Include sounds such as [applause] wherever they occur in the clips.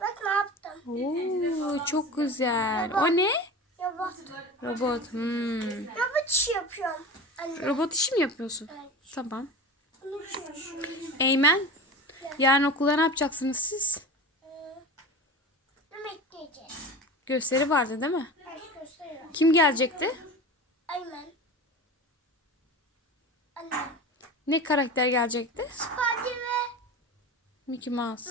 Bak ne yaptım. Oo, çok güzel. O ne? Robot. Robot. Hmm. Robot işi yapıyorum. Anne. Robot işi mi yapıyorsun? Evet. Tamam. Eymen. Yarın okulda ne yapacaksınız siz? Ee. Gösteri vardı değil mi? Kim gelecekti? Anne. Ne karakter gelecekti? Spidey ve Mickey Mouse.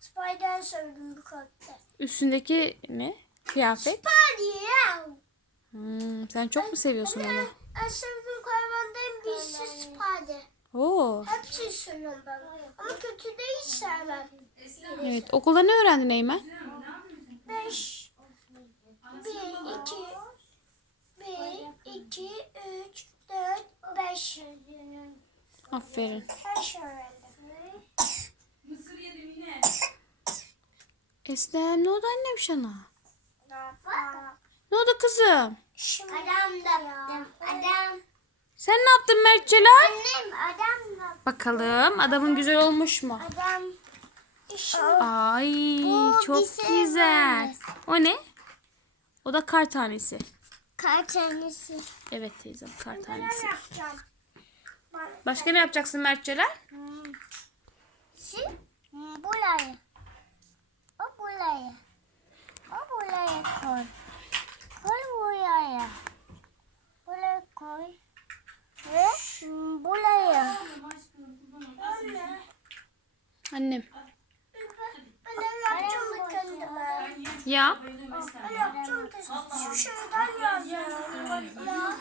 Spider'ı sevdim bu karakter. Üstündeki ne? Kıyafet. Spidey ya. Hmm, sen çok mu seviyorsun onu? en sevdiğim hayvanların birisi Spidey. Oo. Hepsini seviyorum ben. Ama kötü de hiç sevmem. Evet. Okulda ne öğrendin Eymen? Beş. Bir, iki. Bir, iki, üç, dört, beş. Aferin. Beş öğrendim. Eslem ne oldu annem sana? Ne oldu kızım? Adam da yaptım. Adam. Sen ne yaptın Mert Celal? Annem adam da. Bakalım adamın güzel olmuş mu? Adam. Ay Bu çok şey güzel. var. O ne? O da kar tanesi. Kar tanesi. Evet teyzem kar tanesi. Başka ne yapacaksın Mert Celal? Şimdi buraya. Buraya. O buraya koy. Koy buraya. Buraya koy. Ve buraya. Anne. Annem. Ben yapacağım kendime. Yap. Ben yapacağım da şu şeyden yazıyorum. Ya.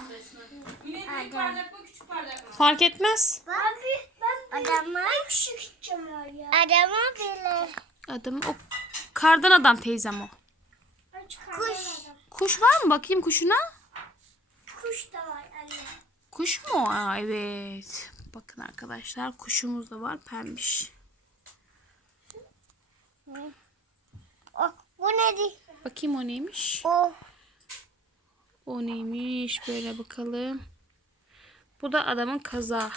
Fark etmez. Ben bir, ben bir Adama, en küçük ya. Adama bile. Adam o kardan adam teyzem o. Kuş. Kuş var mı? Bakayım kuşuna. Kuş da var anne. Kuş mu? Aa, evet. Bakın arkadaşlar kuşumuz da var pembiş. O, bu neydi? Bakayım o neymiş? O. O neymiş? Böyle bakalım. Bu da adamın kaza.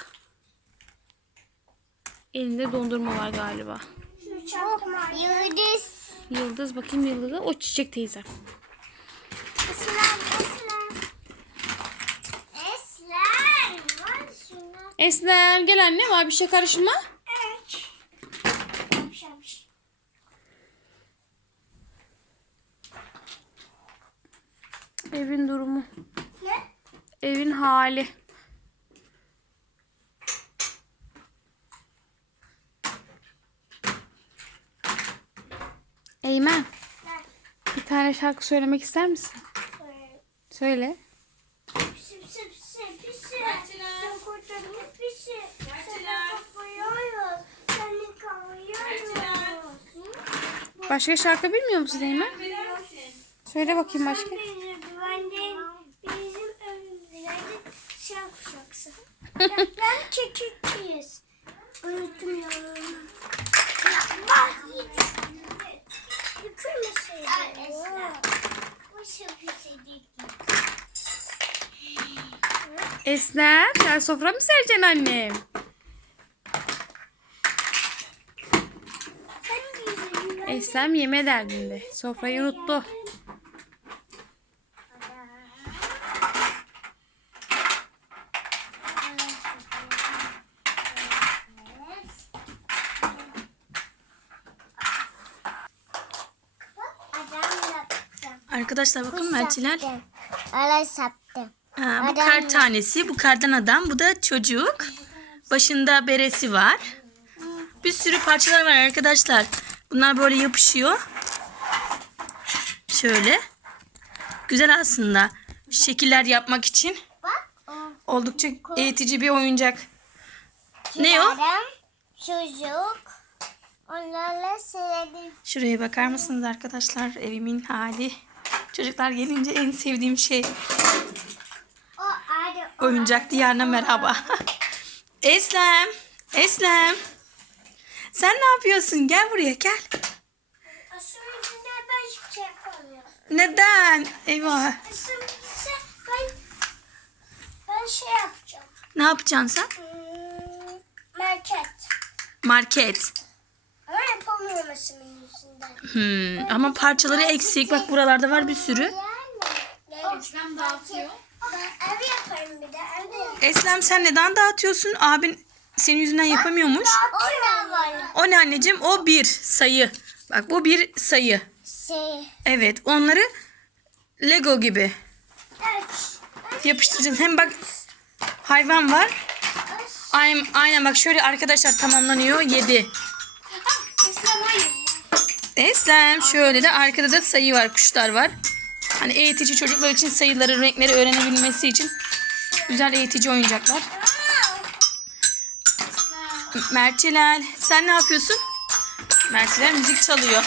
Elinde dondurma var galiba. Bu yıldız. Yıldız bakayım yıldızı. O çiçek teyze. Eslem, Eslem. Eslem. Var. Eslem gel anne var bir şey karışma. Evet. Evin durumu. Ne? Evin hali. Eymen bir tane şarkı söylemek ister misin? Söyle. Başka şarkı bilmiyor musun Eymen? Söyle bakayım başka. Şey. [laughs] Ben çekiciyiz. Unuttum ya. Ya bak git. Yıkılmasaydı. Bu şapisi değil. Eslem sen sofra mı sereceksin annem? Eslem yeme derdinde. Sofrayı unuttu. Arkadaşlar bakın Mertçiler. Öyle sattım. Ha, bu kar tanesi, bu kardan adam, bu da çocuk. Başında beresi var. Bir sürü parçalar var arkadaşlar. Bunlar böyle yapışıyor. Şöyle. Güzel aslında. Şekiller yapmak için. Oldukça eğitici bir oyuncak. Ne o? Adam, çocuk. Onlarla söyledim. Şuraya bakar mısınız arkadaşlar? Evimin hali. Çocuklar gelince en sevdiğim şey. Oyuncak diyarına merhaba. [laughs] Eslem. Eslem. Sen ne yapıyorsun? Gel buraya gel. Aslında ben hiçbir şey yapamıyorum. Neden? Eyvah. Aslında ben ben şey yapacağım. Ne yapacaksın sen? Hmm, market. Market. Ama resmin yüzünden. Hmm, ama parçaları eksik. Bak buralarda var bir sürü. Yani. İslam dağıtıyor. Ben ev yaparım bir de evde yaparım. Eslem sen neden dağıtıyorsun? Abin senin yüzünden yapamıyormuş. O ne anneciğim? O bir sayı. Bak bu bir sayı. Şey. Evet onları Lego gibi Üç. yapıştıracağız. Hem bak hayvan var. Aynen, aynen bak şöyle arkadaşlar tamamlanıyor. 7. İslam hayır. Eslem şöyle de arkada da sayı var. Kuşlar var. Hani eğitici çocuklar için sayıları, renkleri öğrenebilmesi için güzel eğitici oyuncaklar. Mertçelal sen ne yapıyorsun? Mertçelal müzik çalıyor.